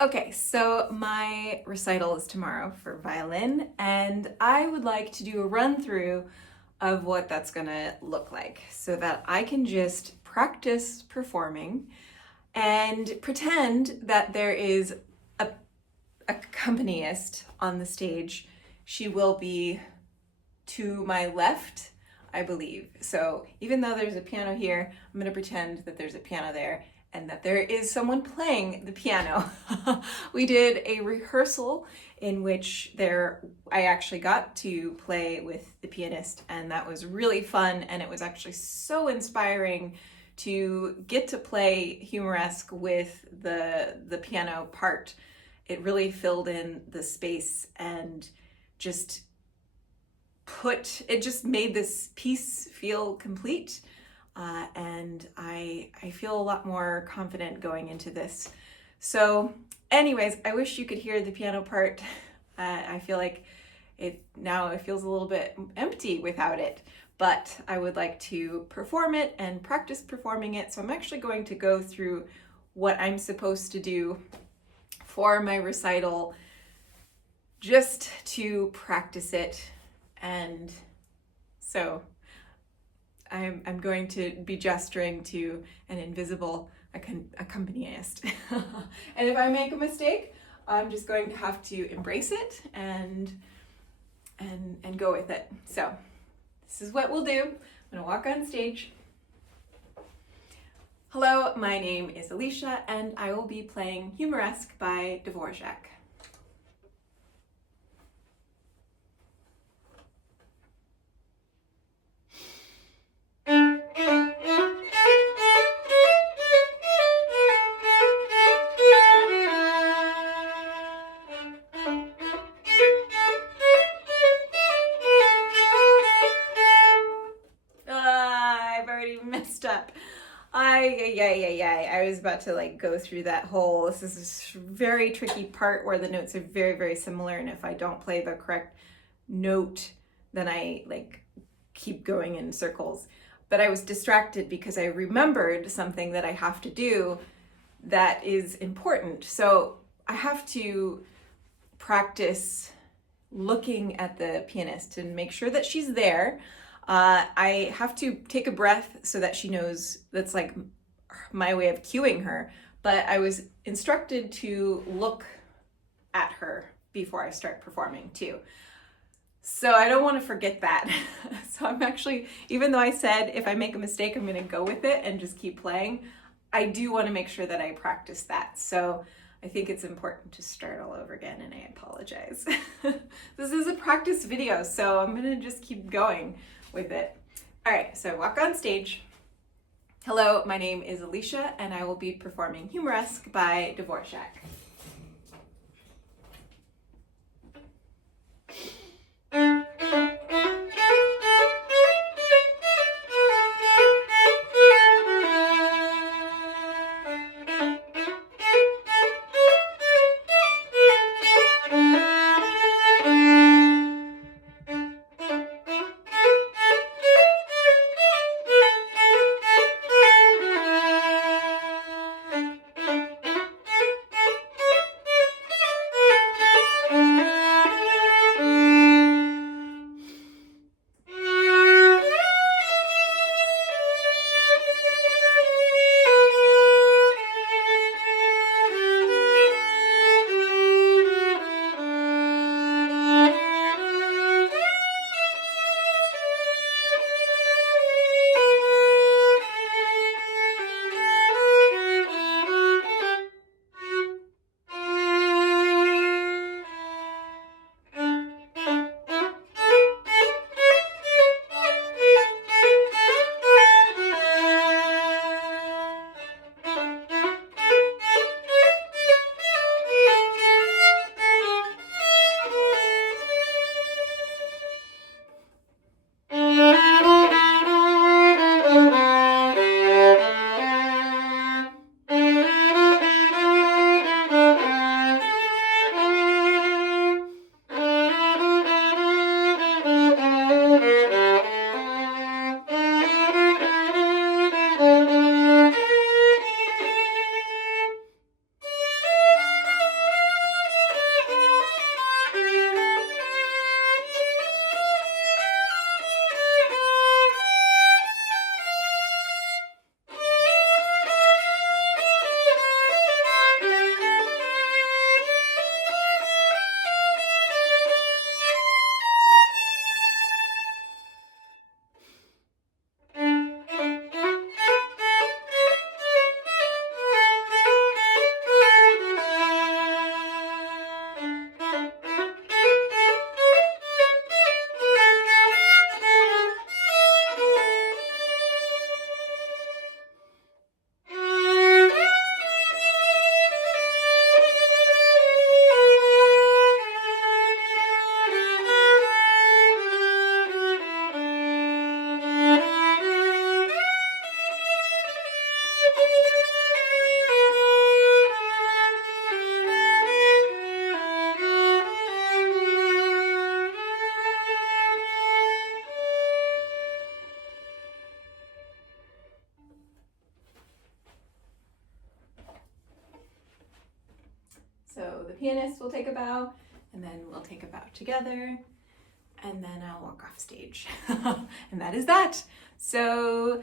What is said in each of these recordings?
Okay, so my recital is tomorrow for violin, and I would like to do a run through of what that's gonna look like so that I can just practice performing and pretend that there is a accompanist on the stage. She will be to my left, I believe. So even though there's a piano here, I'm gonna pretend that there's a piano there and that there is someone playing the piano. We did a rehearsal in which I actually got to play with the pianist, and that was really fun, and it was actually so inspiring to get to play humoresque with the piano part. It really filled in the space and just just made this piece feel complete. And I feel a lot more confident going into this. So anyways, I wish you could hear the piano part. I feel like it feels a little bit empty without it, but I would like to perform it and practice performing it. So I'm actually going to go through what I'm supposed to do for my recital just to practice it. And so I'm going to be gesturing to an invisible accompanist. And if I make a mistake, I'm just going to have to embrace it and go with it. So this is what we'll do. I'm gonna walk on stage. Hello, my name is Alicia, and I will be playing Humoresque by Dvorak. I've already messed up. I was about to go through that whole, this is a very tricky part where the notes are very, very similar, and if I don't play the correct note, then I keep going in circles. But I was distracted because I remembered something that I have to do that is important. So I have to practice looking at the pianist and make sure that she's there. I have to take a breath so that she knows that's my way of cueing her. But I was instructed to look at her before I start performing too. So I don't want to forget that. So I'm actually, even though I said if I make a mistake, I'm going to go with it and just keep playing, I do want to make sure that I practice that. So I think it's important to start all over again, and I apologize. This is a practice video, so I'm gonna just keep going with it. All right, so walk on stage. Hello, my name is Alicia, and I will be performing Humoresque by Dvorak. So the pianist will take a bow, and then we'll take a bow together, and then I'll walk off stage. And that is that. So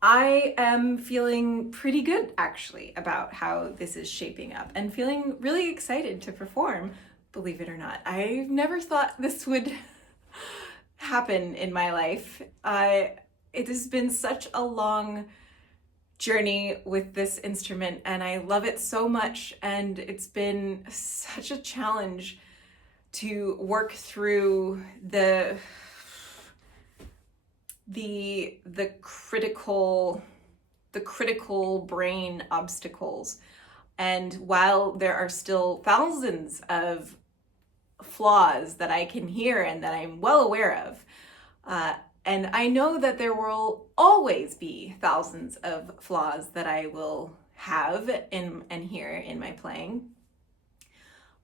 I am feeling pretty good actually about how this is shaping up and feeling really excited to perform, believe it or not. I never thought this would happen in my life. It has been such a long journey with this instrument and I love it so much, and it's been such a challenge to work through the critical brain obstacles. And while there are still thousands of flaws that I can hear and that I'm well aware of, and I know that there will always be thousands of flaws that I will have and hear in my playing.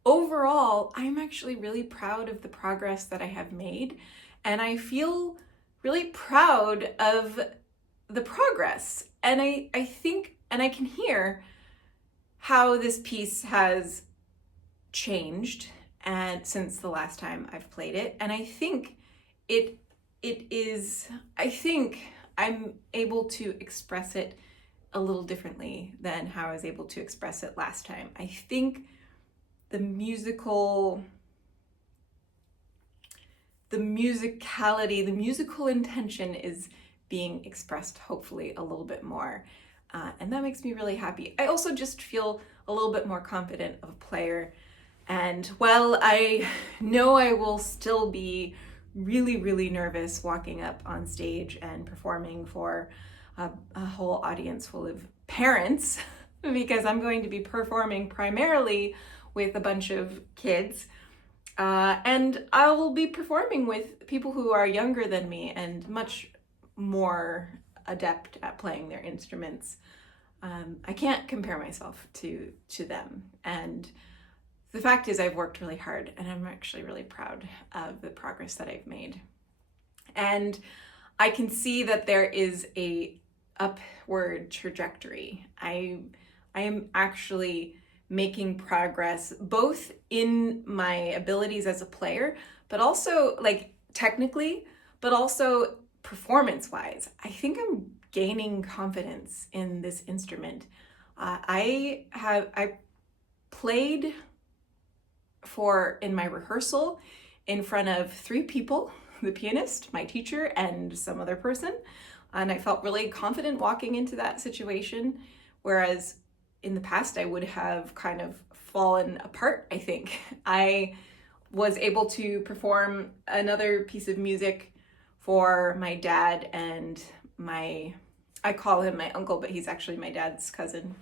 Overall, I'm actually really proud of the progress that I have made, and I feel really proud of the progress. And I think, and I can hear how this piece has changed and since the last time I've played it. And I think I think I'm able to express it a little differently than how I was able to express it last time. I think the musicality, the musical intention is being expressed hopefully a little bit more. And that makes me really happy. I also just feel a little bit more confident of a player. And while I know I will still be really, really nervous walking up on stage and performing for a whole audience full of parents, because I'm going to be performing primarily with a bunch of kids, and I will be performing with people who are younger than me and much more adept at playing their instruments. I can't compare myself to them, and the fact is I've worked really hard, and I'm actually really proud of the progress that I've made. And I can see that there is a upward trajectory. I am actually making progress both in my abilities as a player, but also like technically, but also performance-wise. I think I'm gaining confidence in this instrument. I played in my rehearsal in front of 3 people, the pianist, my teacher, and some other person. And I felt really confident walking into that situation, whereas in the past I would have kind of fallen apart, I think. I was able to perform another piece of music for my dad and I call him my uncle, but he's actually my dad's cousin.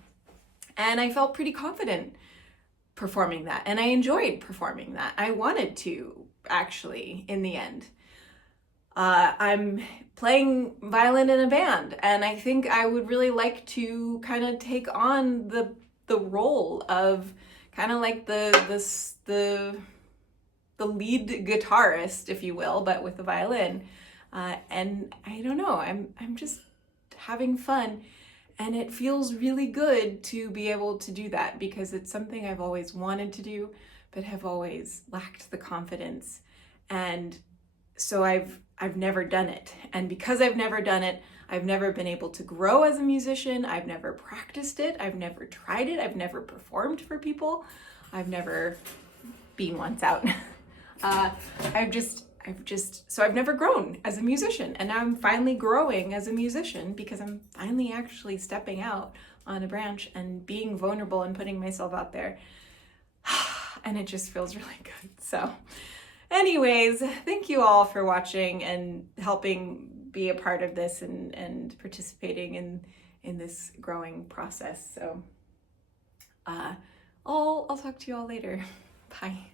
And I felt pretty confident performing that, and I enjoyed performing that. I wanted to, actually, in the end. I'm playing violin in a band, and I think I would really like to kind of take on the role of kind of like the lead guitarist, if you will, but with the violin. And I don't know, I'm just having fun. And it feels really good to be able to do that because it's something I've always wanted to do, but have always lacked the confidence. And so I've never done it. And because I've never done it, I've never been able to grow as a musician. I've never practiced it. I've never tried it. I've never performed for people. I've never been once out. So I've never grown as a musician, and now I'm finally growing as a musician because I'm finally actually stepping out on a branch and being vulnerable and putting myself out there. And it just feels really good. So anyways, thank you all for watching and helping be a part of this and participating in this growing process. So I'll talk to you all later. Bye.